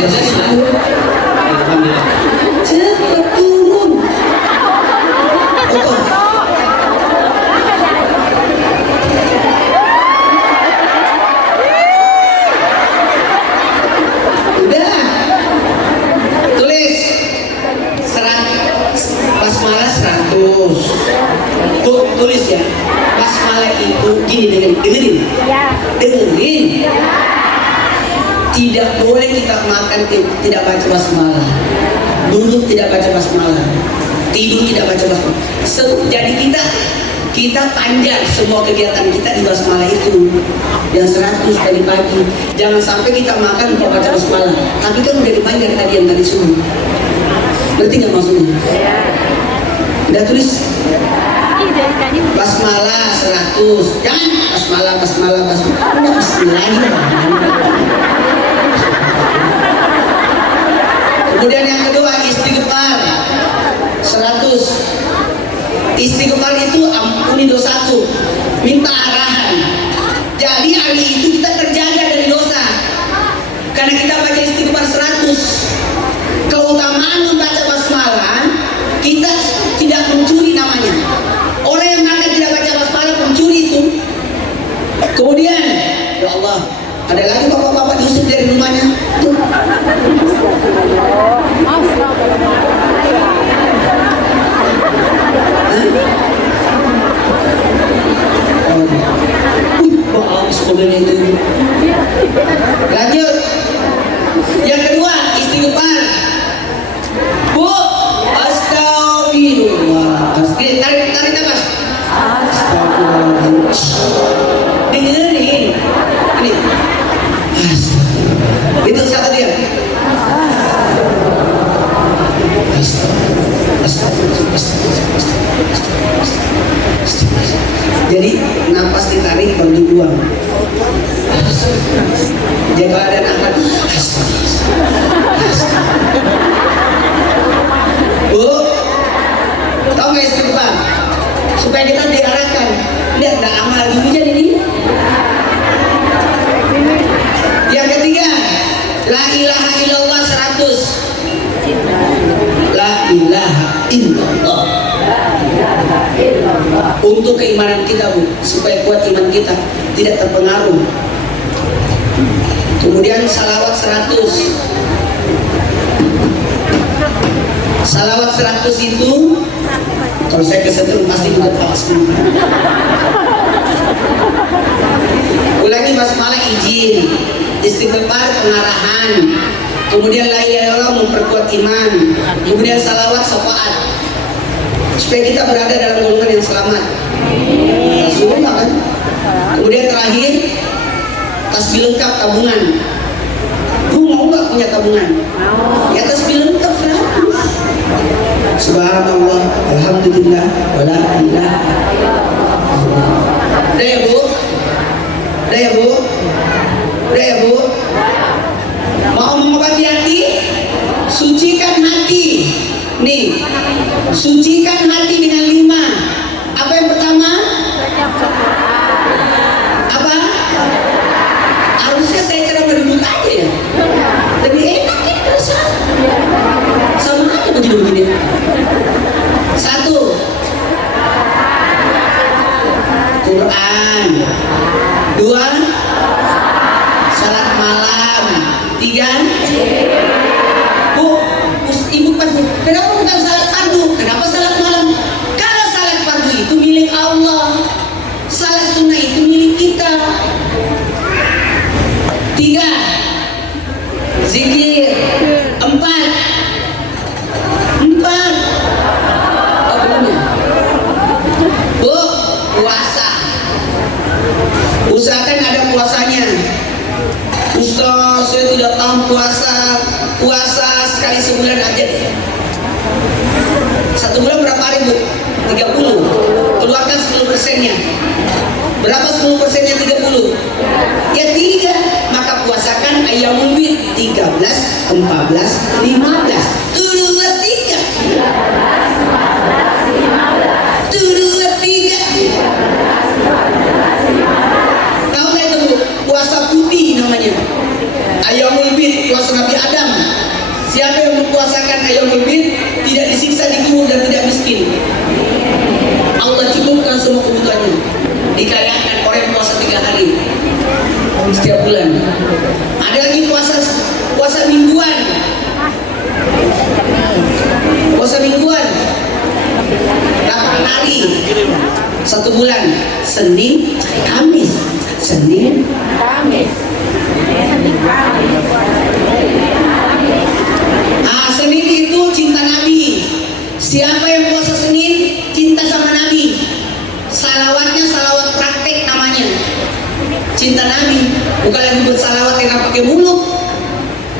sudah jadi kan? Alhamdulillah. Cepat turun. Betul. Udah. Tulis basmalah 100. Tulis ya. Basmalah itu gini, dengerin. Dengerin. Tidak boleh kita makan tidak baca basmalah, duduk tidak baca basmalah, tidur tidak baca basmalah. Jadi kita panjang semua kegiatan kita di basmalah itu yang 100 tadi pagi. Jangan sampai kita makan lupa baca basmalah, tapi kan udah dipanjang tadi yang tadi subuh. Berarti nggak maksudnya? Udah tulis basmalah 100. Jangan basmalah. Udah bismillah. Kemudian yang kedua istighfar 100. Istighfar itu ampuni dosaku, minta arahan. Jadi hari itu kita terjaga dari dosa karena kita baca istighfar 100. Keutamaan membaca basmalah, kita tidak mencuri namanya. Orang yang makan tidak baca basmalah pencuri itu. Kemudian ya Allah, ada lagi bapak-bapak diusir dari rumahnya tuh. Bagus mobilnya itu. Lanjut. Yang kedua istighfar. Bu, astagfirullah. Tarik nafas. Astagfirullah. Dengerin. Ini. Astagfirullah. Itu kata dia. Jadi napas ditarik baru dibuang. Jadi kalau ada angkat, Bu, tahu nggak istighfar? Supaya kita diarahkan. Lihat, nggak lama lagi hujan ini. Yang ketiga, la ilaha illallah 100. La ilaha illallah. Untuk keimanan kita, Bu, supaya kuat iman kita, tidak terpengaruh. Kemudian salawat 100. Salawat 100 itu kalau saya kesetrum pasti udah tahu semua. Ulangi basmalah izin, istighfar pengarahan, kemudian la ilaha illallah memperkuat iman, kemudian salawat syafaat supaya kita berada dalam golongan yang selamat. Rasulullah kan. Kemudian terakhir tasbih lengkap tabungan. Lu mau nggak punya tabungan? Ya tasbih lengkap 100. Subhanallah, alhamdulillah, wala ilaha. Udah ya Bu? Udah ya Bu? Udah ya Bu? Mau mengobati hati? Sucikan hati. Nih, sucikan hati dengan 5. Apa yang pertama? Apa? Harusnya saya ceramah duduk aja ya. Lebih enak ya terasa. Sama aja begini-begini. 1. Quran. 2. Salat malam. 3. Bu, ibu pasti, kenapa bukan salat fardu? Kenapa salat malam? Kalau salat fardu itu milik Allah, salat sunnah itu milik kita. 3. Zikir. 4. Apa namanya? Bu, puasa. Usahakan ada puasanya. Ustaz, saya tidak tahu puasa sekali sebulan aja deh. 1 bulan berapa hari, Bu? 30. Keluarkan 10%-nya. Berapa 10%-nya 30? Ya 3. Maka puasakan ayyamul bid 13, 14, 15. Tuh 3. Tahu nggak itu, Bu? Puasa putih namanya. Ayyamul bid, puasa Nabi Adam. yang berbit, tidak disiksa di kubur dan tidak miskin. Allah cukupkan semua kebutuhannya. Dikayakan orang yang puasa 3 hari setiap bulan. Ada lagi puasa mingguan. Puasa mingguan 8 hari 1 bulan, Senin, Kamis, Senin, Kamis. Senin itu cinta Nabi. Siapa yang puasa Senin cinta sama Nabi. Salawatnya salawat praktek namanya. Cinta Nabi, bukan lagi buat salawat yang pakai mulut,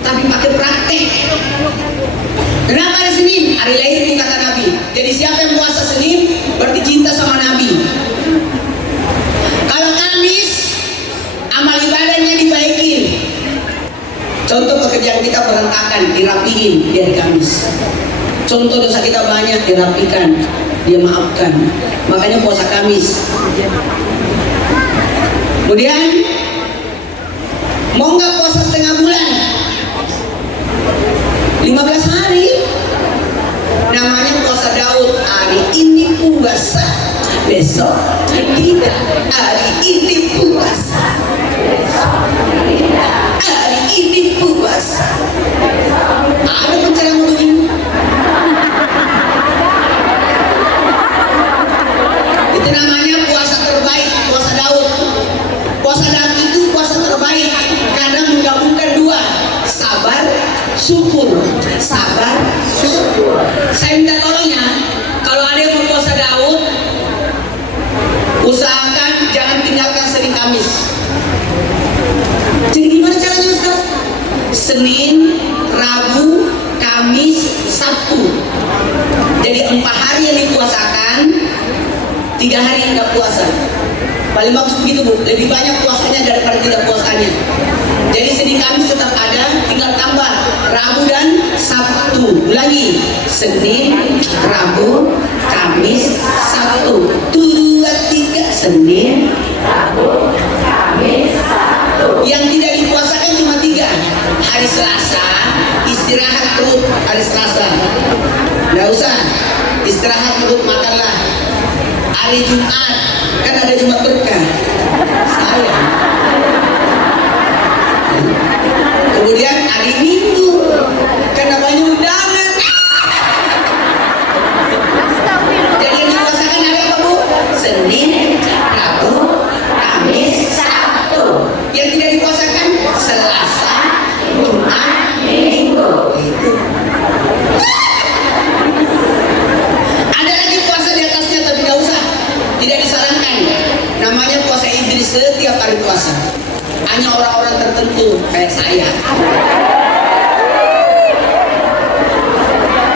tapi pakai praktek. Kenapa hari Senin? Hari lahirku kata Nabi. Jadi siapa yang puasa Senin berarti cinta sama Nabi. Kalau Kamis, amal ibadahnya dibaikin. Contoh pekerjaan kita berantakan, dirapihin di hari Kamis. Contoh dosa kita banyak, dirapikan, dia maafkan. Makanya puasa Kamis. Kemudian mau nggak puasa setengah bulan? 15 hari. Namanya puasa Daud. Hari ini puasa, besok tidak. Hari ini puasa, hari ini puasa. Ada penceramah begini. Itu namanya puasa terbaik, puasa Daud. Puasa Daud itu puasa terbaik karena menggabungkan 2, sabar, syukur. Sabar, syukur. Saya minta tolongnya, kalau ada yang mau puasa Daud, usahakan jangan tinggalkan Senin Kamis. Jadi gimana caranya Ustaz? Senin, Rabu, Kamis, Sabtu. Jadi 4 hari yang dipuasakan, 3 hari yang tidak puasa. Paling bagus begitu Bu, lebih banyak puasanya daripada tidak puasanya. Jadi Senin Kamis tetap ada, tinggal tambah Rabu dan Sabtu. Ulangi, Senin, Rabu, Kamis, Sabtu. 2, 3, Senin, Rabu, Kamis, Sabtu. Yang tidak dipuasakan cuma 3. Hari Selasa, istirahat perut hari Selasa. Nggak usah, istirahat perut, makanlah. Hari Jumat, kan ada Jumat berkah. Saya. Kemudian hari Minggu, karena banyak undangan. Jadi yang dipuasakan hari apa Bu? Senin, Rabu, Kamis, Sabtu. Yang tidak dipuasakan Selasa, Jumat, Minggu. Itu. Ada lagi puasa di atasnya tapi nggak usah. Tidak disarankan. Namanya puasa Idris, setiap hari puasa. Hanya orang-orang tertentu kayak saya.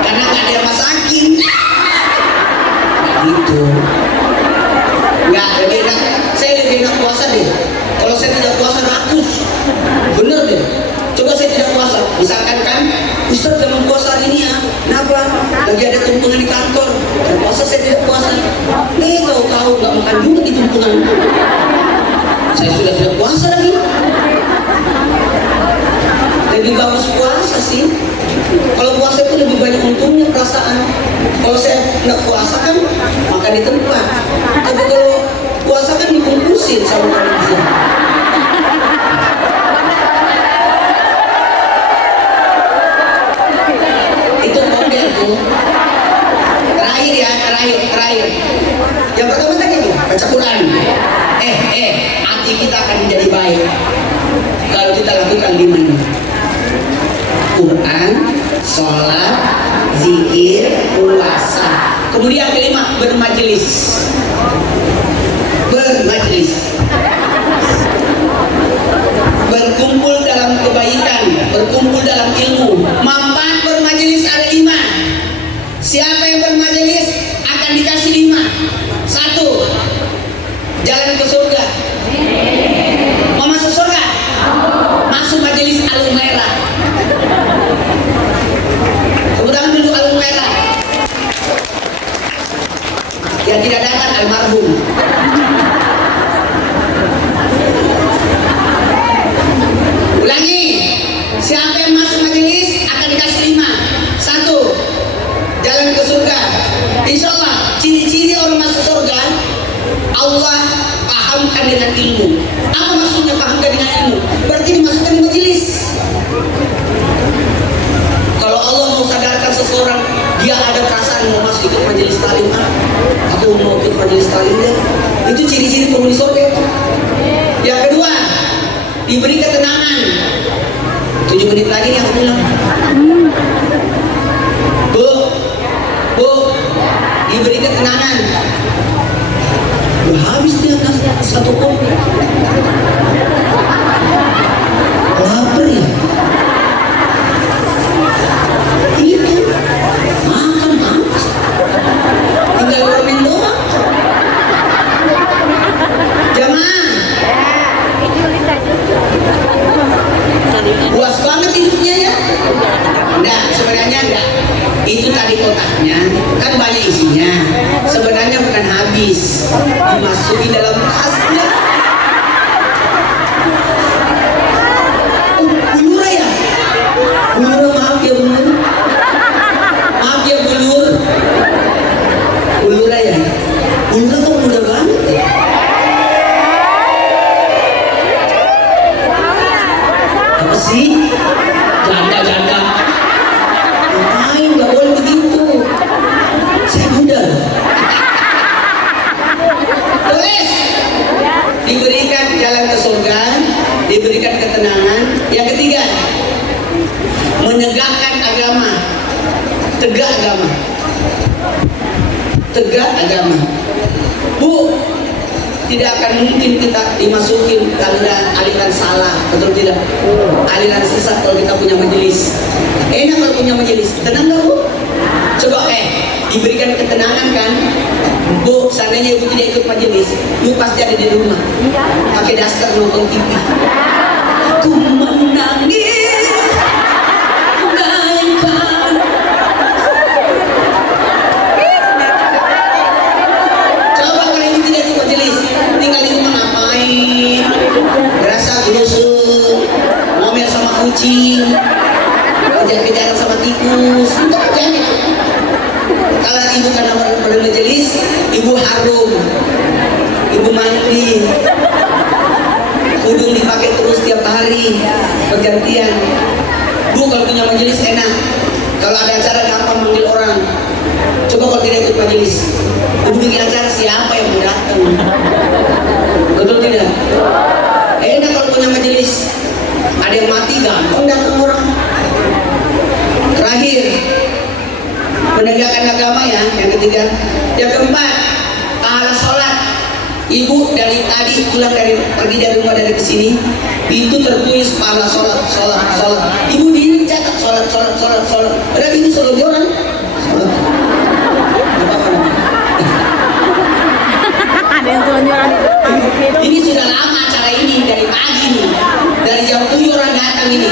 Karena nggak ada yang masakin. Gitu. Nggak, lebih enak. Saya lebih enak puasa deh. Kalau saya tidak puasa rakus. Bener deh. Coba saya tidak puasa. Misalkan kan, Ustaz jangan puasa hari ini ya. Kenapa? Lagi ada tumpungan di kantor. Dan puasa saya tidak puasa. Tahu nggak makan juga di tumpungan. Saya sudah tidak puasa lagi. Lebih bagus puasa sih. Kalau puasa itu lebih banyak untungnya perasaan. Kalau saya nggak puasa kan makan di tempat. Tapi kalau puasa kan dibungkusin sama panitia. Itu model tuh. Terakhir ya, terakhir. Yang pertama tadi tuh baca Quran. Hati kita akan menjadi baik kalau kita lakukan 5 ini. Quran, sholat, zikir, puasa. Kemudian kelima, bermajelis. Berkumpul dalam kebaikan, berkumpul dalam ilmu. Manfaat bermajelis ada 5. Siapa yang bermajelis akan dikasih 5. 1, jalan ke surga. Mau masuk surga? Masuk majelis Al-Umairah. Kemudian dulu Al-Umairah. Yang tidak datang almarhum. Ulangi, siapa yang masuk majelis akan Allah pahamkan dengan ilmu. Apa maksudnya pahamkan dengan ilmu? Berarti dimasukkan di majelis. Kalau Allah mau sadarkan seseorang, dia ada perasaan mau masuk ikut majelis taklim, aku mau ikut majelis taklim ya. Itu ciri-ciri penghuni surga. Yang kedua, diberi ketenangan. 7 menit lagi nih aku bilang. Bu, diberi ketenangan. Udah habis dia satu kopi. Lapar ya? Itu makan habis. Tinggal permen doang. Jamaah. Luas banget hidupnya ya. Enggak, sebenarnya enggak. Itu tadi kotaknya kan banyak isinya. Sebenarnya bukan habis, dimasuki dalam tasnya. Bulur ya? Bulur, maaf ya bulur. Maaf ya bulur. Bulur ya? Bulur kok muda banget ya? Apa sih? Janda. Ngapain, gak boleh begitu. Saya muda loh. Tulis. Diberikan jalan ke surga, diberikan ketenangan. Yang ketiga, menegakkan agama. Tegak agama. Tegak agama. Bu, tidak akan mungkin kita dimasukin aliran salah, betul tidak? Aliran sesat kalau kita punya majelis. Enak kalau punya majelis, tenang gak Bu? Coba diberikan ketenangan kan? Bu, seandainya ibu tidak ikut majelis, ibu pasti ada di rumah, pakai daster nonton TV. Aku menangis, mengayunkan. Coba kalau ibu tidak ikut majelis, tinggal di rumah ngapain? Berasa gerusuk, ngomel sama kucing, kejar-kejaran sama tikus, itu kerjaan itu. Kalau ibu karena pada majelis, ibu harum, ibu mandi, kudung dipakai terus tiap hari, bergantian. Bu, kalau punya majelis enak. Kalau ada acara gampang manggil orang. Coba kalau tidak ikut majelis, ibu bikin acara siapa yang mau datang? Betul tidak? Enak kalau punya majelis. Ada yang mati gampang datang orang. Terakhir, menegakkan agama ya, yang ketiga. Yang keempat, pahala sholat. Ibu dari tadi pergi dari rumah dari kesini, pintu tertulis pahala sholat. Ibu diri catat sholat. Berarti ini selonjoran. Sholat. Ada yang selonjoran. Ini sudah lama acara ini, dari pagi nih, dari jam 7 orang datang ini.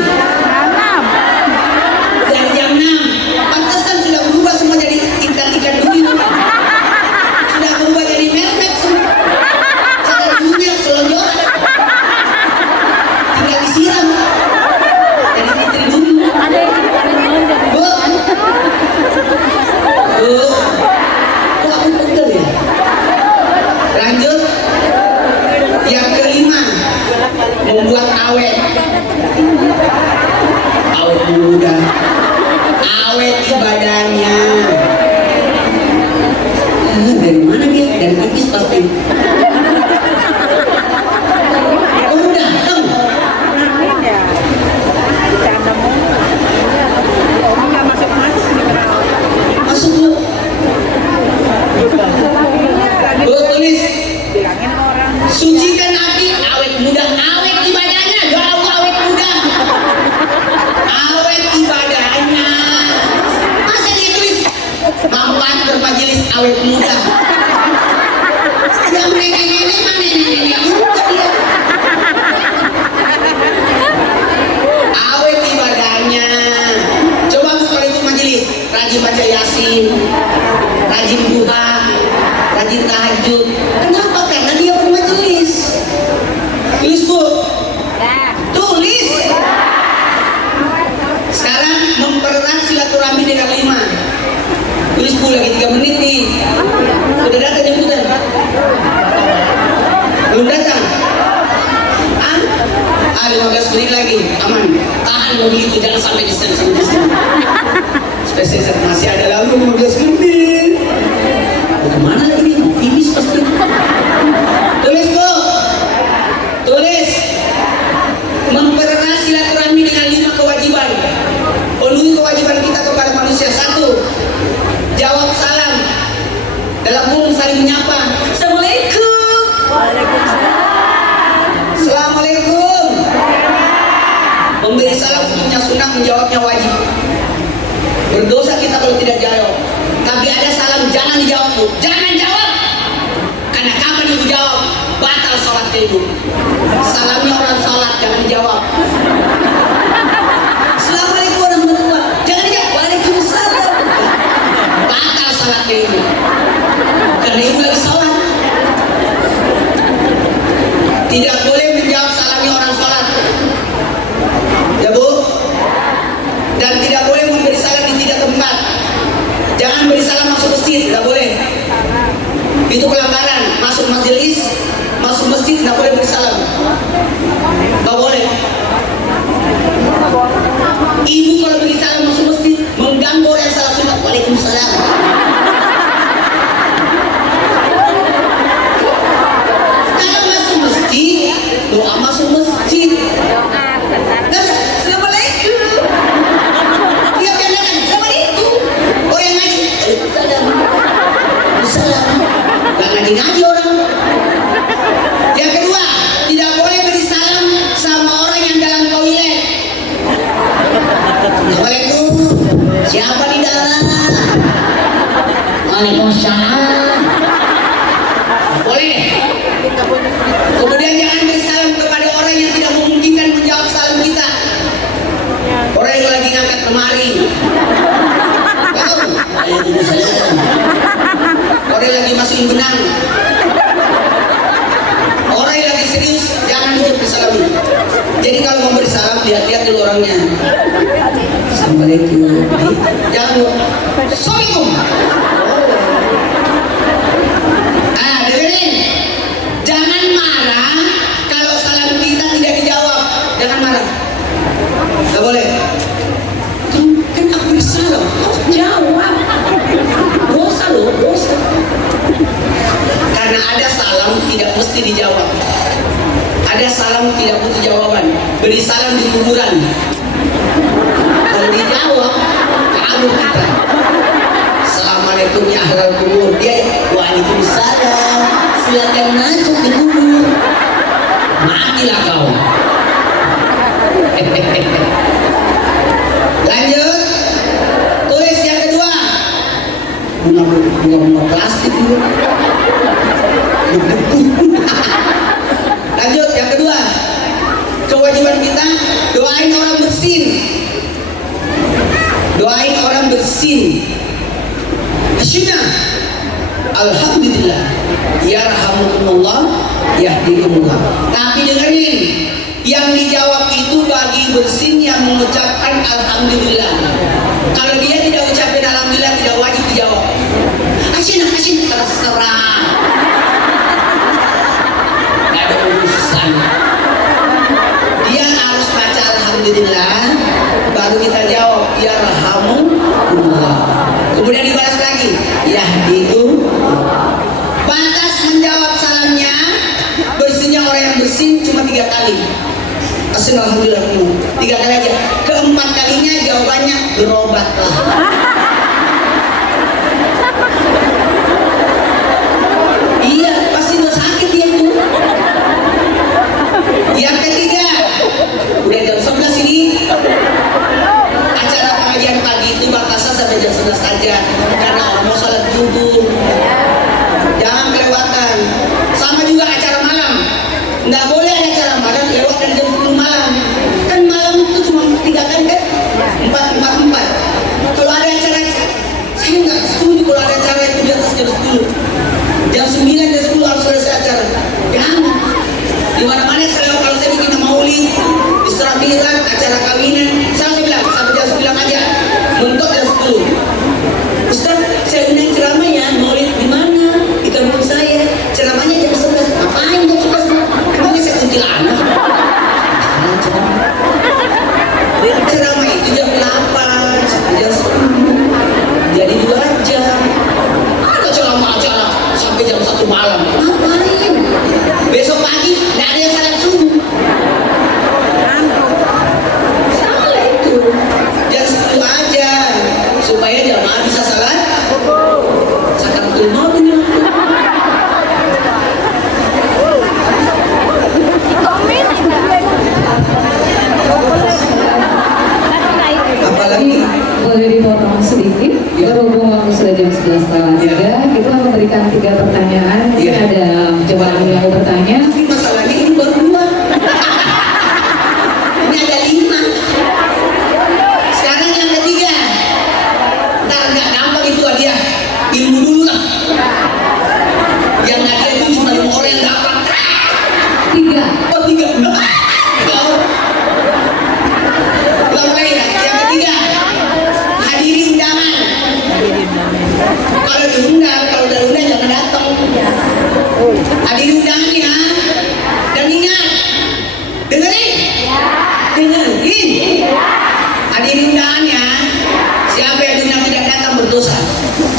Dari jam 6, pantesan sudah berubah semua jadi ikan duri. Sudah berubah jadi mermek semua. Cara dulunya selonjoran. Tinggal disiram. Jadi fitri dulu. Bu. Kok aku pegel ya? Lanjut. Yang kelima, membuat awet. Awet muda. Awet ibadahnya. Dari mana dia? Dari Pakis pasti. Oh udah datang. Masuk lu. Tulis. Sucikan hati, awet muda, awet ibadahnya. Doa awet muda. Awet ibadahnya. Masa dia tulis mampan bermajelis awet muda. Yang nenek-nenek mah nenek-nenek juga dia. Awet ibadahnya. Coba Bu kalau itu majelis, rajin baca Yasin, rajin duha, rajin tahajud. Kenapa? Karena dia bermajelis. Tulis Bu. Tulis. Sekarang mempererat silaturahmi dengan 5. Tulis Bu lagi 3 menit nih. Sudah datang jemputan. Belum datang. Ah, 15 menit lagi, aman. Tahan mobil itu, jangan sampai di sini. Spesies masih ada lagi 15 menit. Kemana lagi nih? Pipis pasti. Tulis Bu. Tulis. Mempererat silaturahmi dengan 5 kewajiban. Penuhi kewajiban kita kepada manusia. 1. Jawab salam. Dalam umum saling menyapa. Assalamualaikum. Assalamualaikum. Memberi salam hukumnya sunnah, menjawabnya wajib. Berdosa kita kalau tidak jawab. Tapi ada salam jangan dijawab Bu. Jangan jawab. Karena kapan ibu jawab batal sholat ibu. Salamnya orang sholat jangan dijawab. Assalamualaikum warahmatullahi wabarakatuh. Jangan dijawab. Waalaikumsalam. Batal sholat ibu. Karena ibu lagi sholat. Tidak boleh menjawab salamnya orang sholat. Ya Bu. Dan tidak boleh memberi salam di tidak tempat. Jangan beri salam masuk masjid, tidak boleh. Itu pelanggaran. Masuk majelis, masuk masjid, tidak boleh beri salam. Tidak boleh. Ibu kalau beri salam masuk masjid mengganggu orang yang salah sunat. Waalaikumsalam. Kalau masuk masjid, doa masuk masjid. Assalamualaikum. Tiap yang datang, Assalamualaikum. Oh yang ngaji, Waalaikumsalam. Gak ngaji-ngaji orang. Yang kedua, tidak boleh beri salam sama orang yang dalam toilet. Assalamualaikum. Siapa di dalam? Waalaikumsalam. Boleh. Kemudian jangan beri salam kepada orang yang tidak memungkinkan menjawab salam kita. Orang yang lagi ngangkat lemari. Waalaikumsalam. Orang yang lagi masukin benang. Orang yang lagi serius jangan duduk disalami. Jadi kalau mau beri salam lihat-lihat dulu orangnya. Assalamualaikum. Jangan dulu. Assalamualaikum. Dengerin. Jangan marah kalau salam kita tidak dijawab. Jangan marah. Gak boleh. Kan aku bersalam. Jawab. Dosa loh, dosa. Karena ada salam tidak mesti dijawab. Ada salam tidak butuh jawaban. Beri salam di kuburan. Kalau dijawab, kabur kita. Assalamualaikum ya ahlal kubur. Dia waalaikumsalam. Silakan masuk di kubur. Matilah kau. Lanjut. Tulis yang kedua. Bunga plastik dulu. Lanjut yang kedua. Kewajiban kita doain orang bersin. Doain orang bersin. Asyina. Alhamdulillah. Yarhamukumullah, yahdikumullah. Tapi dengerin, yang dijawab itu bagi bersin yang mengucapkan alhamdulillah. Kalau dia tidak ucapin alhamdulillah tidak wajib dijawab. Asyina terserah. Gak ada urusan. Dia harus baca alhamdulillah baru kita jawab yarhamukumullah. Kemudian dibalas lagi yahdikum. Batas menjawab salamnya bersinnya orang yang bersin cuma 3 kali. Alhamdulillah 3 kali aja. Keempat kalinya jawabannya berobatlah. Iya pasti udah sakit dia itu. Yang ketiga udah jam 11 ini. Acara pengajian pagi itu batasnya sampai jam 11 saja karena orang mau sholat subuh. Jangan kelewatan. Sama juga acara malam. Nggak boleh ada acara malam lewat dari jam 10 malam. Kan malam itu cuma 3 kali kan? 4. Kalau ada malam. Ngapain? Besok pagi nggak ada yang salat subuh. Salah itu. Jam 10 aja supaya jamaah bisa salat. Sakatul maut ini. Apalagi boleh dipotong sedikit, Ya. berhubung waktu sudah jam 11 lewat Ya. 3, kita memberikan 3 pertanyaan. Mungkin Ya. ada jemaah yang mau bertanya. tapi masalahnya ini baru 2. Ini ada 5. Sekarang yang ketiga. Ntar nggak gampang itu hadiah. Ilmu dulu lah. Yang hadiah itu cuma 5 orang yang dapat. 3. Oh 3. Ulang lagi ya. Yang ketiga. Hadiri undangan. Kalau diundang, kalau udah undang jangan datang. Hadiri undangan ya. Dan ingat. Dengerin. Dengerin. Hadiri undangannya. Siapa yang diundang tidak datang berdosa.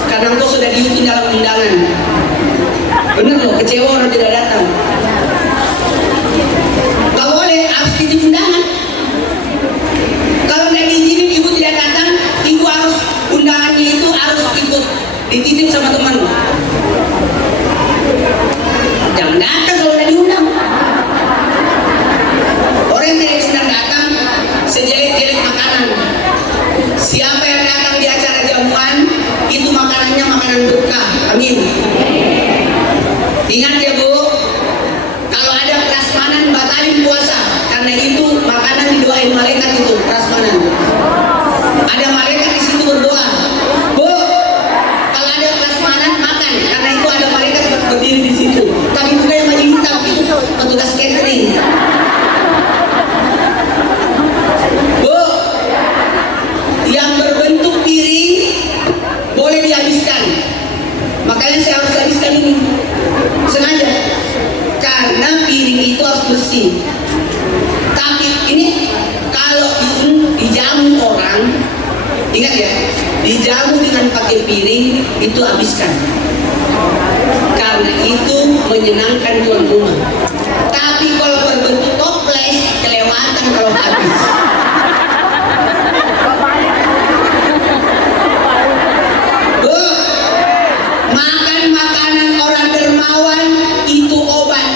Karena engkau sudah dihukum dalam undangan. Benar loh, kecewa orang tidak datang. Gak boleh, harus titip undangan. Kalau nggak diizinin ibu tidak datang, ibu harus undangannya itu harus ikut dititip sama teman. Jangan datang kalau udah diundang. Orang yang tidak diundang datang, sejelek-jelek makanan. Siapa yang datang di acara jamuan, itu makanannya makanan berkah. Amin. Ingat ya Bu, kalau ada prasmanan batalin puasa, karena itu makanan didoain malaikat itu prasmanan. Ada malaikat di situ berdoa. Bu, kalau ada prasmanan makan, karena itu ada malaikat berdiri di situ. Tapi bukan yang baju hitam itu, petugas catering. Bu, yang berbentuk piring boleh dihabiskan. Makanya saya harus habiskan ini. Sengaja. Karena piring itu harus bersih. Tapi ini kalau dijamu orang, ingat ya, dijamu dengan pakai piring itu habiskan. Karena itu menyenangkan tuan rumah. Tapi kalau berbentuk toples, kelewatan kalau habis. Bu, makan makanan orang dermawan itu obat.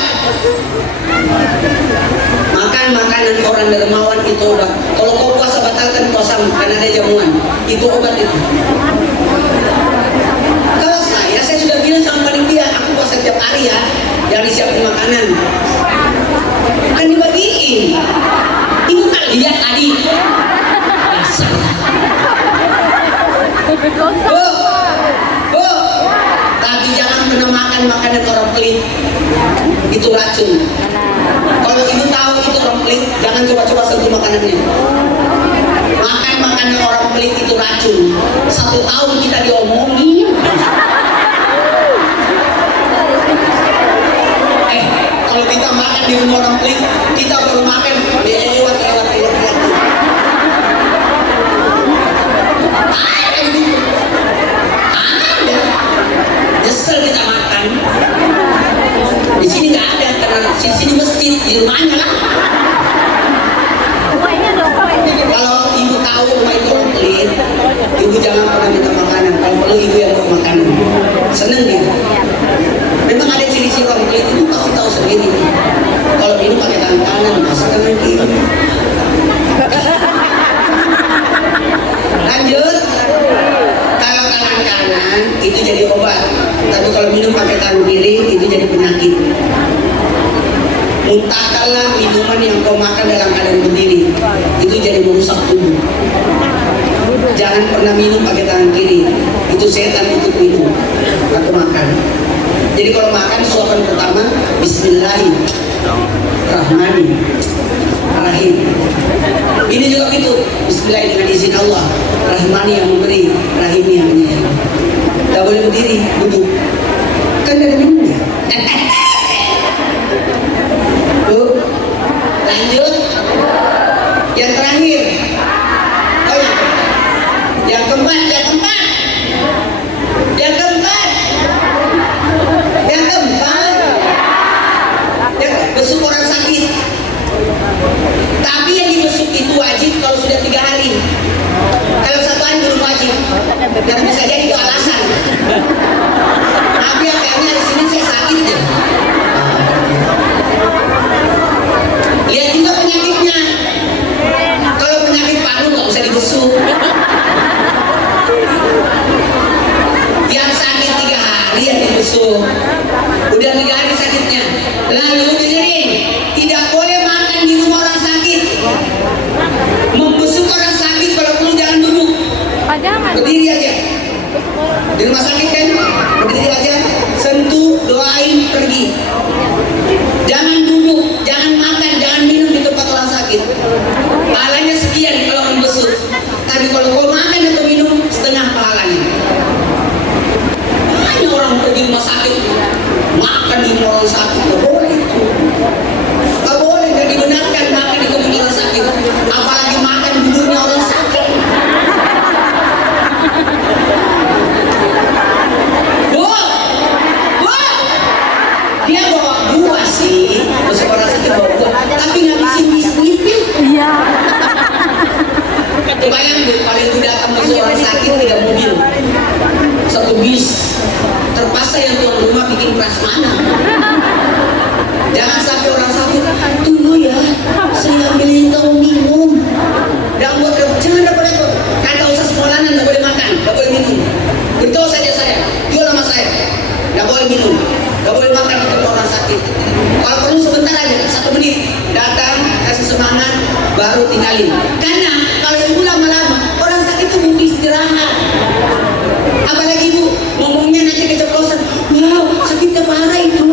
Makan makanan orang dermawan itu obat. Kalau kau puasa batalkan puasa karena ada jamuan. Itu obat itu. Kalau saya sudah bilang sama panitia, aku puasa tiap hari ya. Jangan disiapin makanan. Kan dibagiin. Ibu kan lihat tadi. Dasar. Bu, Bu, tapi jangan pernah makan makanan orang pelit. Itu racun. Kalau ibu tahu itu orang pelit, jangan coba-coba sentuh makanannya. Makan makanan orang pelit itu racun. 1 tahun kita diomongin. Kalau kita makan di rumah orang pelit, kita baru makan lewat. Ada gitu. Ada. Nyesel kita makan. Di sini nggak ada, karena di sini masjid, di rumahnya lah. Kalau ibu tahu rumah itu orang pelit, ibu jangan pernah minta makanan. Kalau perlu ibu yang bawa makanan. Seneng dia. Memang ada ciri-ciri orang pelit, ibu pasti tahu sendiri. Kalau minum pakai tangan kanan, masa tangan kiri. Lanjut. Kalau tangan kanan itu jadi obat, tapi kalau minum pakai tangan kiri itu jadi penyakit. Muntahkanlah minuman yang kau makan dalam keadaan berdiri, itu jadi merusak tubuh. Jangan pernah minum pakai tangan kiri, itu setan itu minum atau makan. Jadi kalau makan suapan pertama Bismillahirrahmanirrahim. Ini juga gitu, Bismillah dengan izin Allah, Rahmani yang memberi, Rahim yang menyayang. Tak boleh berdiri, duduk. Kan ada minumnya. Bu, lanjut. Yang terakhir. Oh yang keempat. Yang keempat. wajib kalau sudah 3 hari. Kalau 1 hari belum wajib. Karena bisa jadi itu alasan. Tapi ya kayaknya di sini saya sakit deh. Lihat juga penyakitnya. Kalau penyakit paru nggak usah dibesuk. Yang sakit 3 hari yang dibesuk. Udah 3 hari sakitnya. Lalu dengerin, tidak boleh makan di rumah orang sakit. Membesuk orang sakit kalau perlu jangan duduk. Berdiri aja. Di rumah sakit kan, berdiri aja. Sentuh, doain, pergi. Jangan duduk, jangan makan, jangan minum di tempat orang sakit. Pahalanya sekian kalau membesuk. Tapi kalau kau makan atau minum, setengah pahalanya. Hanya orang pergi rumah sakit, makan di rumah orang sakit, nggak boleh itu. Nggak boleh, nggak dibenarkan makan di tempat orang sakit. Apalagi makan duduknya orang sakit. Dia bawa buah sih, besok orang sakit bawa buah, tapi ngabisin biskuitnya. Iya. Kebayang tuh, kalau itu datang besok orang sakit 3 mobil, 1 bis, terpaksa yang tuan rumah bikin prasmanan. Jangan sampai orang sakit, tunggu ya, saya ambilin kamu minum. Dan buat jangan dapat repot. Kata usah sekolahan nggak boleh makan, nggak boleh minum. Beritahu saja saya, jual nama saya, nggak boleh minum. Gak boleh makan untuk orang sakit. Kalau perlu sebentar aja, 1 menit. Datang, kasih semangat, baru tinggalin. Karena kalau ibu lama-lama, orang sakit itu butuh istirahat. Apalagi ibu ngomongnya nanti keceplosan. Wow, sakitnya parah itu.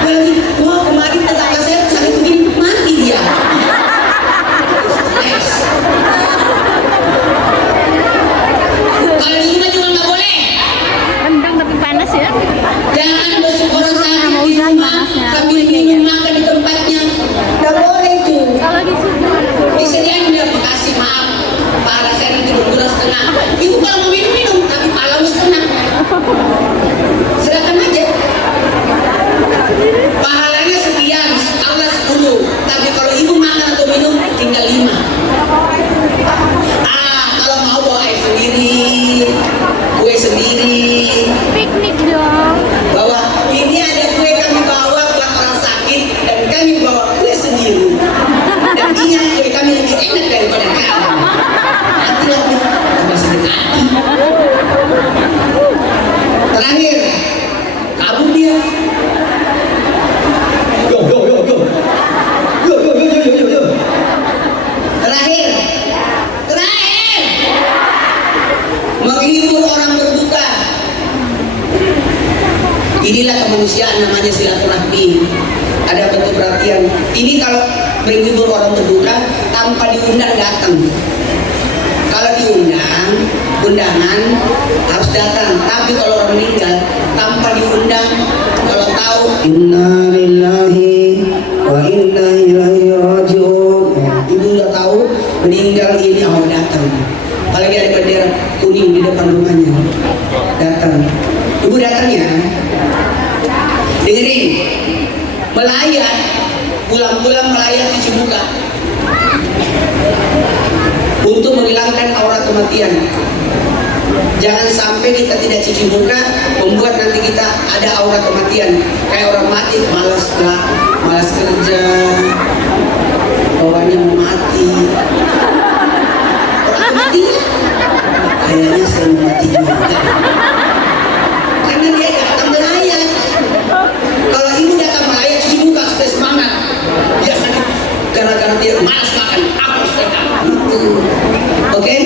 Apalagi, wah kemarin tetangga saya sakit begini, mati dia. Stres. Kalau di rumah juga nggak boleh. Rendang tapi panas ya. Jangan besuk orang sakit di rumah sambil minum makan di tempatnya. Nggak boleh itu. Kalau disuruh Disediain dia makasih maaf. Pahala saya nanti berkurang setengah. Ibu kalau mau minum tapi pahala setengah. Silakan aja. Pahalanya sekian, Allah 10. Tapi kalau ibu makan atau minum tinggal 5. Kalau mau bawa air sendiri, kue sendiri. piknik dong. Bahwa ini ada kue kami bawa buat orang sakit dan kami bawa kue sendiri. Dan ingat kue kami lebih enak daripada kamu. Hati-hati, tambah sedikit hati. Terakhir, kabur dia. Yo. Terakhir, menghibur orang berduka. Inilah kemanusiaan namanya silaturahmi. Ada bentuk perhatian. Ini kalau menghibur orang berduka tanpa diundang datang. Kalau diundang, undangan harus datang. Tapi kalau orang meninggal tanpa diundang, kalau tahu inna lillahi wa inna ilaihi rajiun. Ibu udah tahu meninggal ini datang. Apalagi ada bendera kuning di depan rumahnya, datang. Ibu datang ya. Dengerin, melayat, pulang-pulang melayat cuci muka untuk menghilangkan aura kematian. Jangan sampai kita tidak cuci muka membuat nanti kita ada aura kematian. Kayak orang mati, malas kerja, bawahnya mau mati. Orang mati, kayaknya saya mau mati juga. Karena dia datang melayat. Kalau ibu datang melayat cuci muka supaya semangat. Dia sakit gara-gara dia malas makan. Aku sehat. Oke?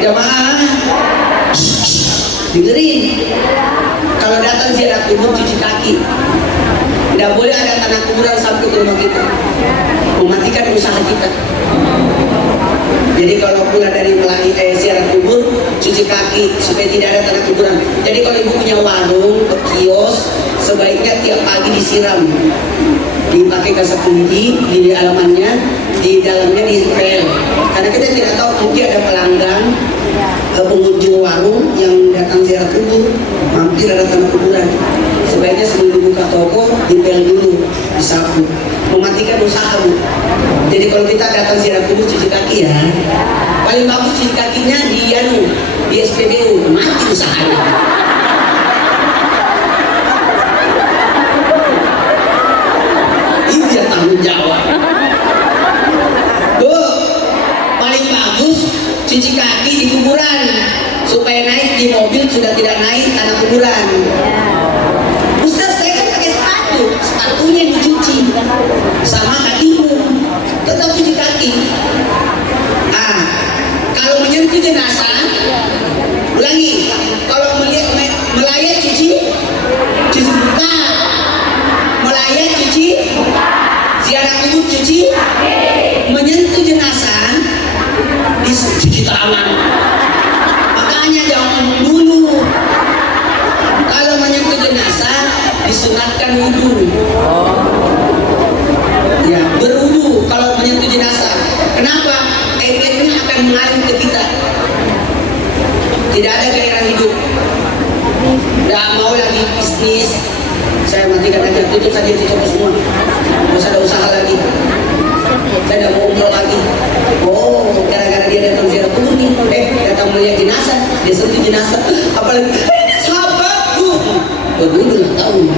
Jamaah, dengerin. Kalau datang ziarah kubur cuci kaki. Tidak boleh ada tanah kuburan sampai ke rumah kita. Mematikan usaha kita. Jadi kalau pulang dari ziarah kubur, cuci kaki supaya tidak ada tanah kuburan. Jadi kalau ibu punya warung, kios, sebaiknya tiap pagi disiram. Dipakai gas kunci di halamannya, di dalamnya dipel. Karena kita tidak tahu mungkin ada pelanggan, pengunjung warung yang datang ziarah kubur, mampir ada tanah kuburan. Sebaiknya sebelum dibuka toko, dipel dulu, disapu. Mematikan matikan usaha Bu. Jadi kalau kita datang ziarah kubur cuci kaki ya, paling bagus cuci kakinya di SPBU, mati usahanya. Ini dia tanggung jawab. Bu, paling bagus cuci kaki di kuburan supaya naik di mobil sudah tidak naik tanah kuburan. Ustaz, saya kan pakai sepatunya dicuci sama kakimu, tetap cuci kaki. Kalau menyentuh jenazah, ulangi, kalau melayat cuci muka, melayat cuci, ziarah kubur cuci, menyentuh jenazah dicuci tangan. Makanya jangan dulu. Kalau menyentuh jenazah disunatkan wudhu. Ya, berwudhu kalau menyentuh jenazah. Kenapa? Airnya akan mengalir ke kita. Tidak ada gairah hidup. Tidak mau lagi bisnis. Saya matikan aja, tutup saja tutup semua. Tidak usah ada usaha lagi. Saya tidak mau umroh lagi. Oh, gara-gara dia datang ziarah kubur nih. Datang melihat jenazah, dia sentuh jenazah. Apalagi sahabatku. Berwudhu lah tahu.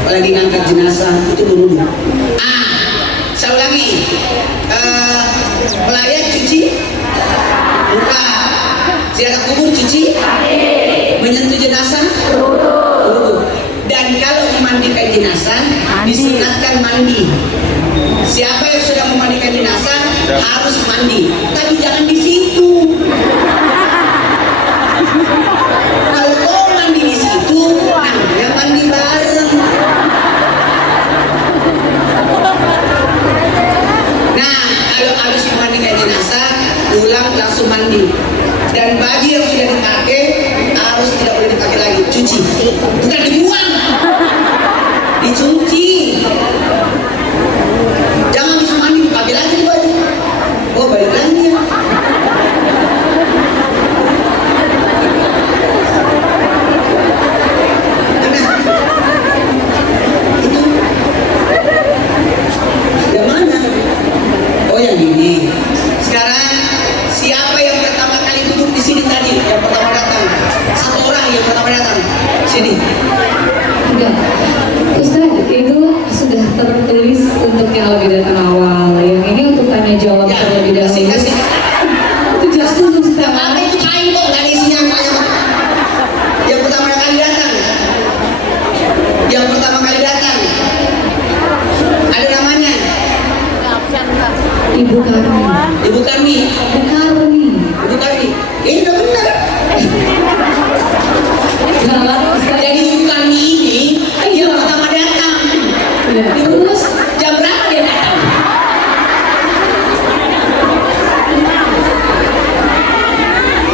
Apalagi ngangkat jenazah itu berwudhu. Saya ulangi. Melayat cuci muka, ziarah kubur cuci, menyentuh jenazah berwudhu. Dan kalau memandikan jenazah disunatkan mandi. Siapa yang sudah memandikan jenazah harus mandi, tapi jangan di situ. Kalau kau mandi di situ, namanya mandi bareng. Nah, kalau habis memandikan jenazah, pulang langsung mandi. Dan baju yang sudah dipakai harus tidak boleh dipakai lagi, cuci. Bukan dibuang, dicuci. Jangan habis mandi dipakai lagi baju. Oh, balik lagi ya. Yang mana? Oh, yang ini. Sekarang siapa yang pertama kali duduk di sini tadi? Yang pertama datang. Satu orang yang pertama datang. Sini. Enggak. Ustaz, itu sudah tertulis untuk yang lebih datang awal. Yang ini untuk tanya jawab Ya, terlebih dahulu. kasih. Itu jelas dulu Ustaz. Apa itu kain kok nggak ada isinya banyak. Yang pertama kali datang. Yang pertama kali datang. Ada namanya. Ibu Karni. Ibu Karni. Ibu Karni. Ibu Karni. Ini udah benar. Galak Ustaz. Jadi Ibu Karni ini yang pertama datang. Ya. Terus jam berapa dia datang?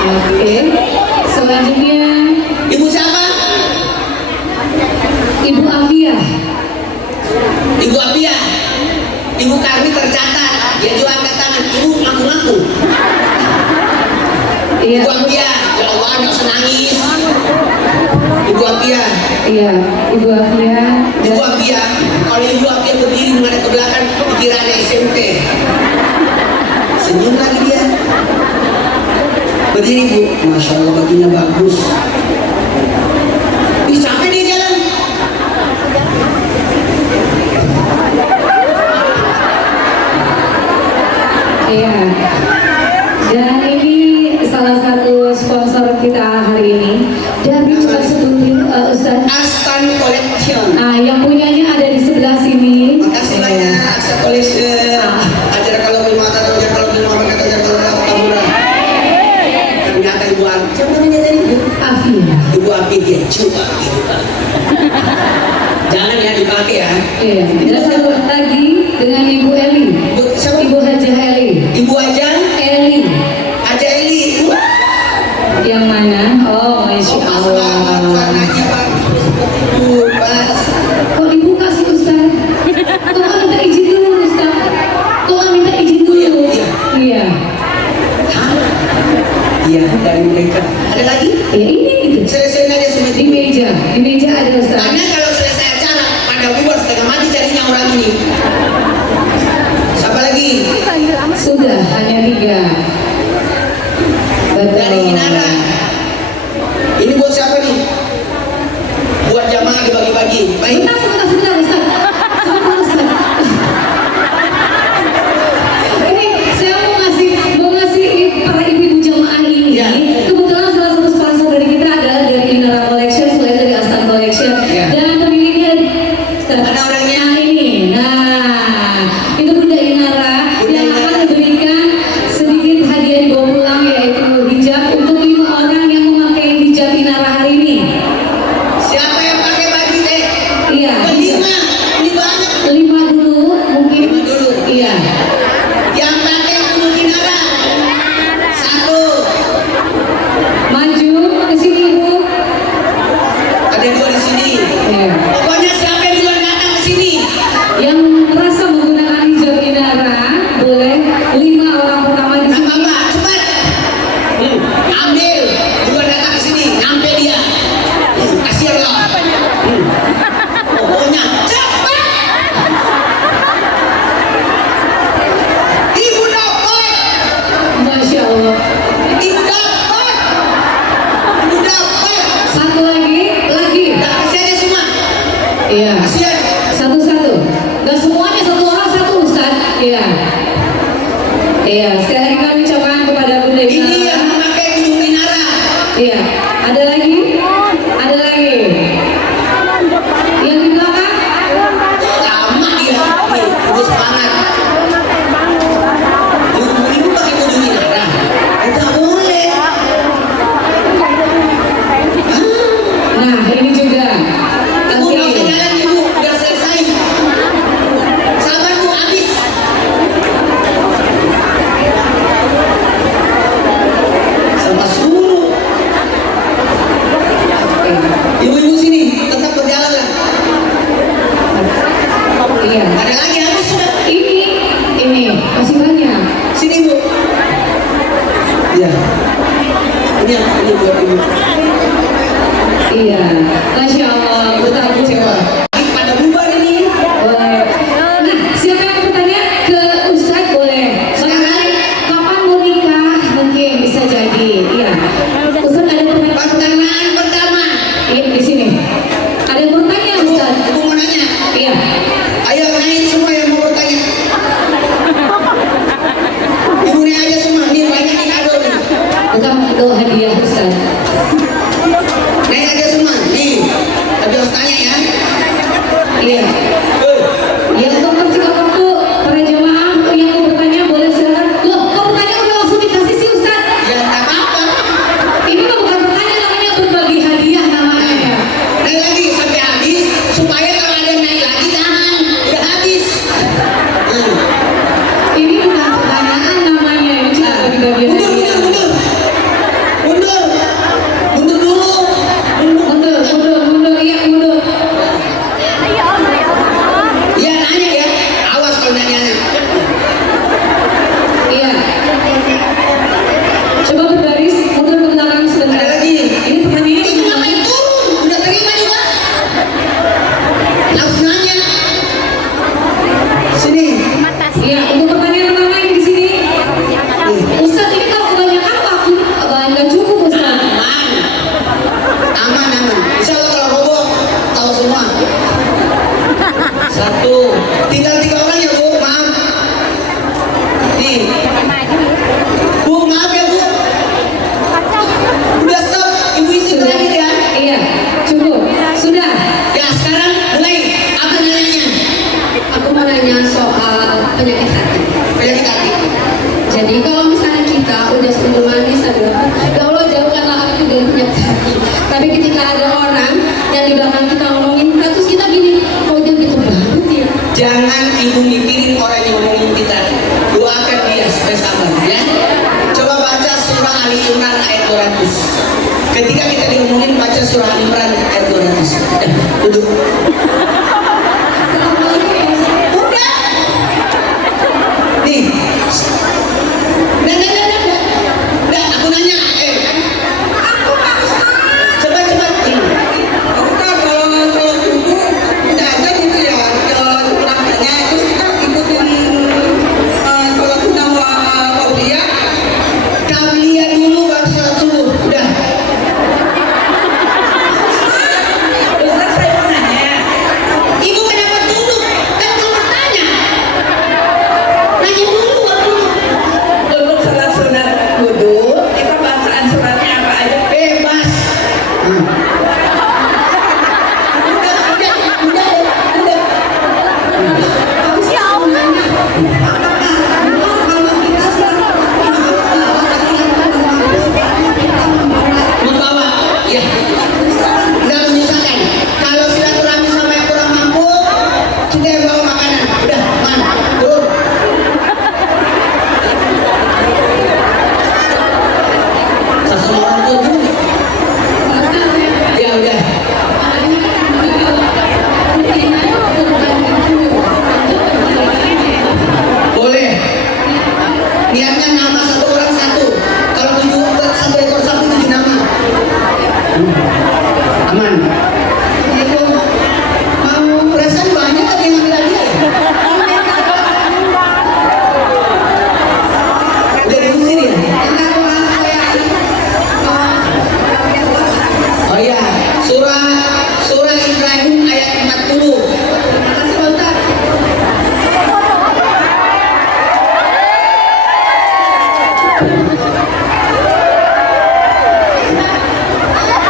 Oke. Selanjutnya Ibu siapa? Ibu Afia. Ibu Apia. Ibu Karni tercatat. Dia juga angkat tangan. Ibu ngaku-ngaku. Iya. Ibu Apia. Ya Allah, nggak usah nangis. Ibu Apia. Iya, Ibu Afia. Ibu Apia. Kalau Ibu Apia berdiri menghadap ke belakang, dikira anak SMP. Senyum lagi dia. Berdiri Bu. Masya Allah, bajunya bagus. Ih, capek dia jalan. Iya. Dan ini salah satu sponsor kita hari ini. Dan coba sebutin Ustaz. Astan Collection. Nah, yang punyanya ada di sebelah sini. Makasih banyak Astan Collection. Acara kalau mata atau acara kalau mata acara kalau taburan. Ternyata Ibu Apia. Siapa namanya tadi? Afia. Ibu Apia dia coba gitu kan. Jangan ya dipakai ya. Iya. Dan satu lagi dengan Ibu Eli. Siapa? Ibu Hajah Eli. Ibu aja. Eli. Aja Eli. Wah. Yang mana? Oh, Masya Allah. Warnanya bagus seperti itu, Mas. Kok dibuka sih Ustaz? Kok nggak minta izin dulu Ustaz? Kok nggak minta izin dulu? Iya. Iya. Hah? Iya, dari mereka. Ada lagi? Ya ini gitu. Selesai aja semua Di meja ada Ustaz. Karena kalau selesai acara pada bubar setengah mati carinya orang ini. Iya, sekali lagi kami ucapkan kepada Bunda Ini yang Dinara. memakai ujung minara. Iya, ada lagi? Ada lagi? Yang di belakang? Lama dia. Nih, ibu semangat. Ibu pakai ujung minara. Tidak boleh. Nah, ini juga. Ibu Oke. nggak usah jalan ibu, biar selesai. Sabar bu, habis. Sama suruh. Ibu-ibu sini, tetap berjalan lah. Iya. Ada lagi habis sudah. Ini masih banyak. Sini bu. Ya. Ini buat ibu. Iya. Masya Allah. Ibu tak kecewa. Pada bubar ini. Boleh. Nah, siapa yang mau bertanya ke Ustadz boleh. Mengenai kapan mau nikah mungkin bisa jadi. Iya. Ustadz ada pertanyaan? Pertanyaan pertama. Di sini. Ada yang mau bertanya Ustadz? Ibu mau nanya. Iya. Ayo naik semua yang mau bertanya. Ibu naik aja semua. Nih banyak nih kado nih. Bukan doa hadiah Ustadz. Naik aja semua. Nih. Tapi harus tanya ya. Iya. Ya untuk persingkat waktu para jemaah yang mau bertanya boleh silakan. Loh, kok bertanya udah langsung dikasih sih Ustadz? Ya tak apa-apa. Ini mah bukan bertanya namanya berbagi hadiah namanya ya. Naik lagi sampai habis. Supaya kalau ada yang naik lagi tahan. Udah habis. Ini bukan pertanyaan namanya, ini cuma bagi-bagi Mundur, hadiah. mundur, mundur. Mundur. Mundur dulu. Mundur, iya mundur. Iya nanya ya. Awas kalau nanya. Iya. Coba berbaris, mundur ke belakang sebentar. Ada lagi. Ini pertanyaannya Itu ngapain turun? Udah terima juga. Langsung nanya. Sini. Iya, untuk pertanyaan pertama ini di sini. Ustadz ini kalau kebanyakan waktu nggak cukup Ustadz. Aman. Insya Allah kalau roboh tahu semua. Satu. Tinggal 3 orang ya bu. Maaf. Nih. Bu maaf ya bu. Udah stop. Ibu isi Sudah. terakhir ya. Iya, cukup. Sudah. Ya sekarang mulai. Apa nanya? Aku mau nanya soal penyakit hati. Penyakit hati. Jadi kalau misalnya kita udah sembuh manis adalah ya Allah jauhkanlah aku dari penyakit hati. Tapi ketika ada orang yang di belakang kita ngomongin kita terus kita gini, kok dia gitu banget ya. Jangan ibu mikirin orang yang ngomongin kita. Doakan dia supaya sabar ya. Coba baca surah Ali Imran ayat 200. Ketika kita diomongin baca surah Ali Imran ayat 200. Duduk. Udah. Nih. Nah, aku nanya. Aku Pak Ustaz. Coba. Ustaz, kalau sholat subuh udah aja gitu ya, sebenarnya terus kita ikutin sholat sunnah qabliyah. Qabliyah dulu baru sholat subuh. Udah. Ustaz, saya mau nanya,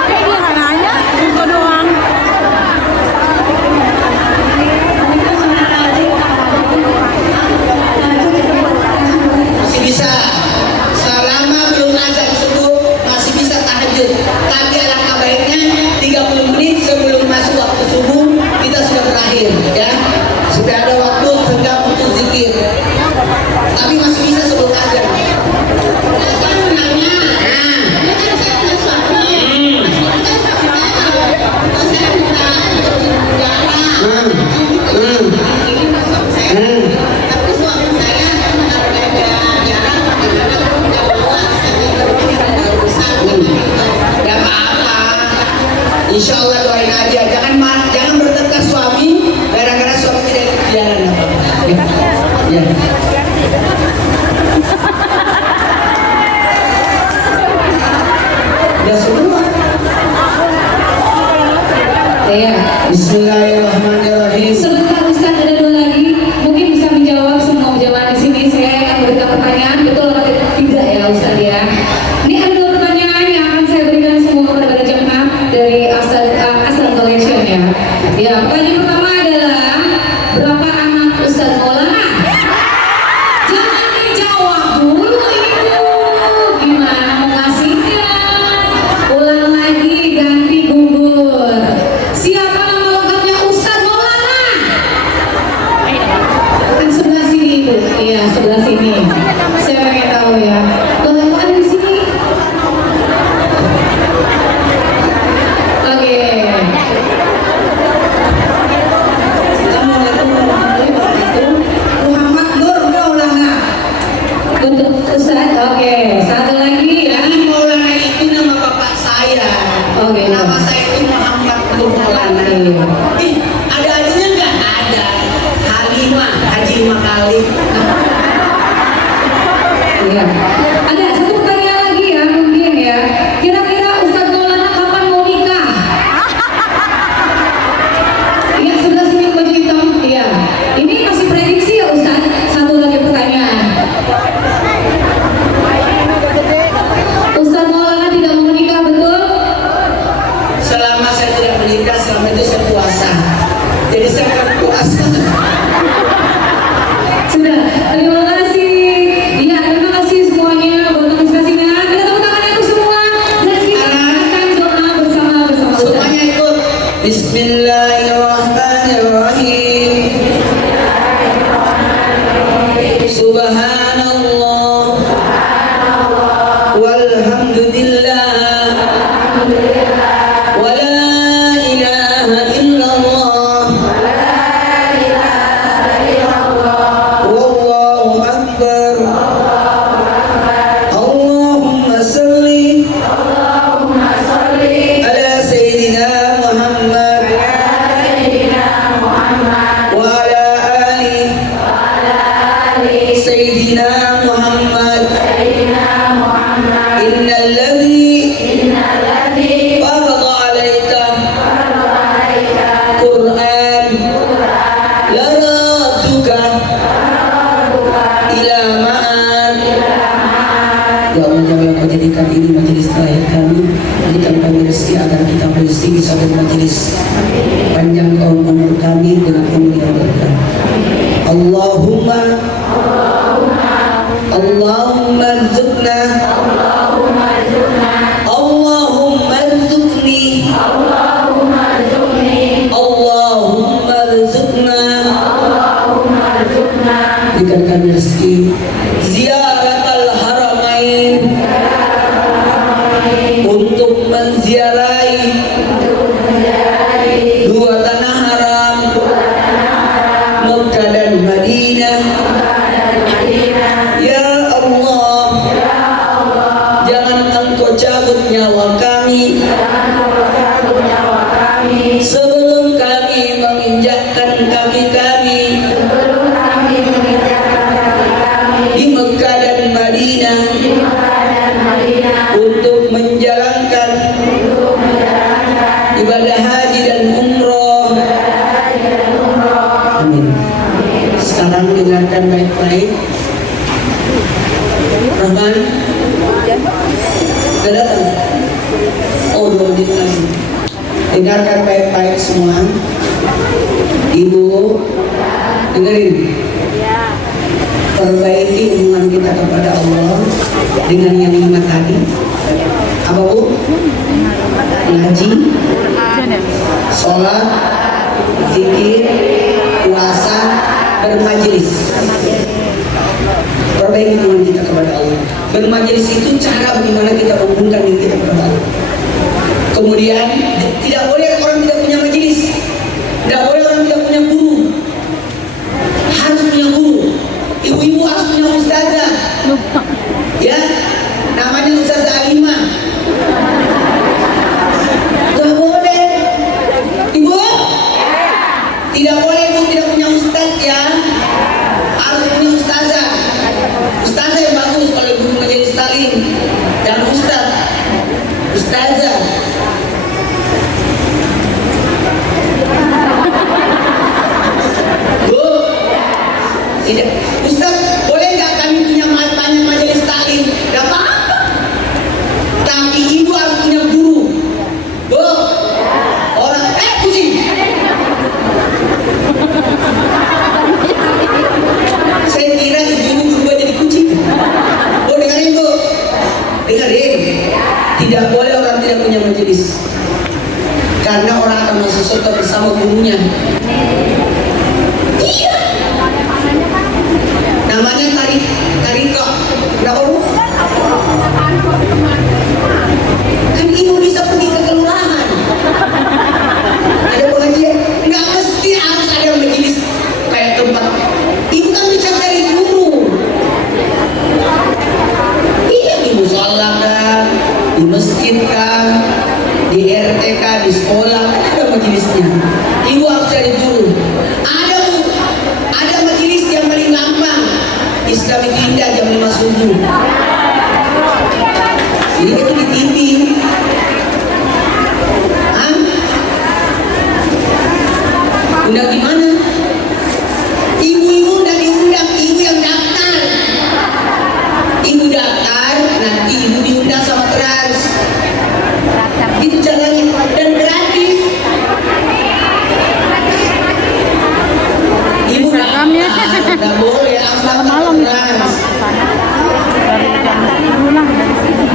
Kayak dia nanya, itu doang. Masih bisa. Selama belum azan subuh masih bisa tahajud. Tapi alangkah baiknya 30 menit sebelum masuk waktu subuh kita sudah berakhir, ya. Supaya ada waktu senggang untuk zikir. Tapi masih bisa sebelum azan. Gak apa-apa. Insya Allah doain aja. Jangan bertengkar suami gara-gara suami tidak ikut jalan. Ya. Udah semua. Ya. Bismillahirrahmanirrahim. Sebentar Ustaz, ada dua lagi. Mungkin bisa menjawab semua jamaah di sini. Saya akan berikan pertanyaan. Betul atau tidak ya Ustaz ya? Ini ada dua pertanyaan yang akan saya berikan semua kepada jemaah dari Asal Collection ya. Ya, pertanyaan pertama adalah berapa anak Ustaz Maulana? Jangan dijawab dulu Ibu. Gimana mau ngasihnya? Ulang lagi, ganti gugur. Siapa nama lengkapnya Ustaz Maulana? Kan sebelah sini Ibu. Iya, sebelah sini. Saya pengen tahu ya. Loh, kok ada di sini? Oke. Muhammad Nur Maulana. Untuk Ustaz, oke. Satu lagi ya. Maulana itu nama bapak saya. Oke. Nama saya itu Muhammad Nur Maulana. Ada adanya nggak? Ada. Halimah, Haji Makali. Iya. Ada satu pertanyaan lagi ya, mungkin ya. Kira-kira Ustaz Maulana kapan mau nikah? Iya, sebelah sini baju hitam. Iya. Ini masih prediksi ya Ustaz? Satu lagi pertanyaan. Ustaz Maulana tidak mau menikah, betul? Selama saya tidak menikah, selama itu saya puasa. Jadi saya akan puasa. Sudah, terima kasih. Iya, terima kasih semuanya buat partisipasinya. Kita tepuk tangan untuk semua dan kita akan doa bersama Ustaz. Semuanya ikut. Bismillahirrahmanirrahim. Subhanallah. Walhamdulillah. Wa la ilaha illallah. Wallahu akbar. Allahumma salli ala sayyidina Muhammad wa ala ali sayyidina Muhammad. Innal ladzi farada alayka Qur'an la radduka ila ma'ad. Ya Allah, jangan kau jadikan ini majelis terakhir kami. Berikan kami rezeki agar kita bersih di satu majelis. Panjangkan umur kami dengan umur yang berkah. Allahumma rzuqna Allahumma rzuqni Allahumma rzuqna. Berikan kami rezeki ziaratal haramain, untuk menziarahi dua tanah haram, Mekah dan Madinah. Ya Allah, jangan Engkau cabut nyawa kami sebelum kami menginjakkan kaki kami di Mekah dan Madinah untuk menjalankan ibadah haji dan umroh. Amin. Sekarang dengarkan baik-baik. Rahman, Dengarkan baik-baik semua. Ibu, dengerin. Perbaiki hubungan kita kepada Allah dengan yang 5 tadi. Apa Bu? Ngaji, sholat, zikir, puasa, bermajelis. Perbaiki hubungan kita kepada Allah. Bermajelis itu cara bagaimana kita menghubungkan diri kita kepada Allah. Kemudian tidak boleh orang tidak punya majelis, tidak boleh orang tidak punya guru, harus punya guru. Ibu-ibu harus punya ustazah, ya, namanya Ustazah Alimah. Tidak boleh, ibu, tidak boleh ibu tidak punya ustaz ya, harus punya ustazah. Ustazah yang bagus kalau ibu majelis taklim dan ustazah. Bu, tidak, Ustaz, boleh nggak kami punya banyak majelis taklim? Tidak apa-apa. Tapi ibu harus punya guru. Bu, orang kucing. Saya kira ibu berubah jadi kucing. Bu, dengarin Bu, dengarin. Tidak boleh orang tidak punya majelis. Karena orang akan masuk surga bersama gurunya. Iya. Namanya tarikah. Kenapa Bu? Kan ibu bisa pergi ke kelurahan. Ada pengajian. Nggak mesti harus ada majelis kayak tempat. Ibu kan bisa cari guru. Iya, di musola kan, di masjid kan, di RT kan, di sekolah kan ada majelisnya. Ibu harus cari guru. Ada Bu, ada majelis yang paling gampang. Islam itu indah jam 5 subuh. Ini itu di TV. Hah? Undang gimana? Ibu-ibu udah diundang, ibu yang daftar. Ibu daftar, nanti ibu diundang sama Trans. Itu caranya dan gratis. Ibu Instagramnya. nggak boleh asal Malam Trans. dari jam 10 lah.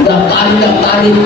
Daftarin